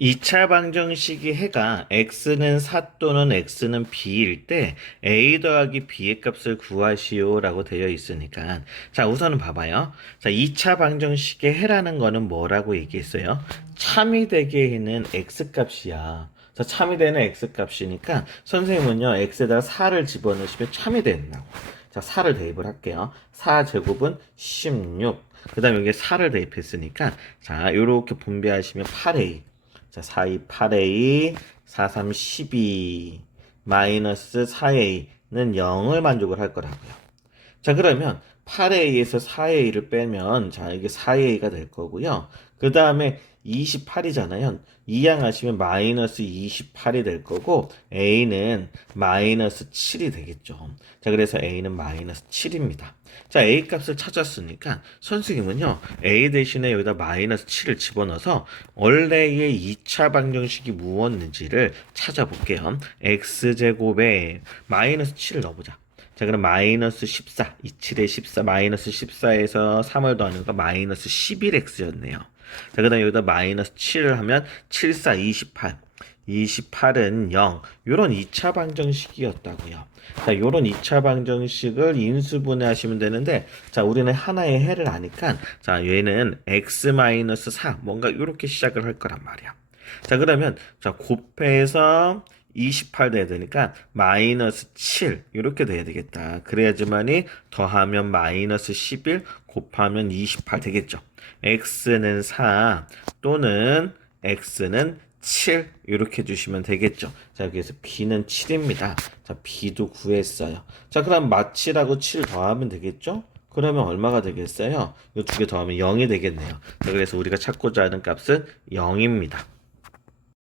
2차 방정식이 해가 x는 4 또는 x는 b일 때 a 더하기 b의 값을 구하시오 라고 되어 있으니까 자 우선은 봐봐요. 자 2차 방정식의 해라는 거는 뭐라고 얘기했어요? 참이 되게 있는 x 값이야. 자 참이 되는 x 값이니까 선생님은요 x에다가 4를 집어넣으시면 참이 된다고. 자 4를 대입을 할게요. 4제곱은 16. 그 다음에 여기에 4를 대입했으니까 자 요렇게 분배하시면 8a 자, 4, 2, 8a, 4, 3, 12, 마이너스 4a는 0을 만족을 할 거라고요. 자, 그러면 8a에서 4a를 빼면, 자, 이게 4a가 될 거고요. 그 다음에 28이잖아요. 이항하시면 마이너스 28이 될 거고, a는 마이너스 7이 되겠죠. 자, 그래서 a는 마이너스 7입니다. 자, a 값을 찾았으니까 선생님은요, a 대신에 여기다 마이너스 7을 집어넣어서 원래의 2차 방정식이 무엇인지를 찾아볼게요. x제곱에 마이너스 7을 넣어보자. 자, 그럼 마이너스 14, 27에 14, 마이너스 14에서 3을 더하니까 마이너스 11x였네요. 자, 그 다음에 여기다 마이너스 7을 하면 7, 4, 28. 28은 0. 요런 2차 방정식이었다고요. 자, 요런 2차 방정식을 인수분해 하시면 되는데, 자, 우리는 하나의 해를 아니까, 자, 얘는 x-4, 뭔가 요렇게 시작을 할 거란 말이야. 자, 그러면, 자, 곱해서 28 돼야 되니까, 마이너스 7, 요렇게 돼야 되겠다. 그래야지만이 더하면 마이너스 11, 곱하면 28 되겠죠. x는 4, 또는 x는 7 이렇게 주시면 되겠죠. 자 여기에서 b는 7입니다. 자 b도 구했어요. 자 그럼 마치라고 7 더하면 되겠죠? 그러면 얼마가 되겠어요? 이 두 개 더하면 0이 되겠네요. 자 그래서 우리가 찾고자 하는 값은 0입니다.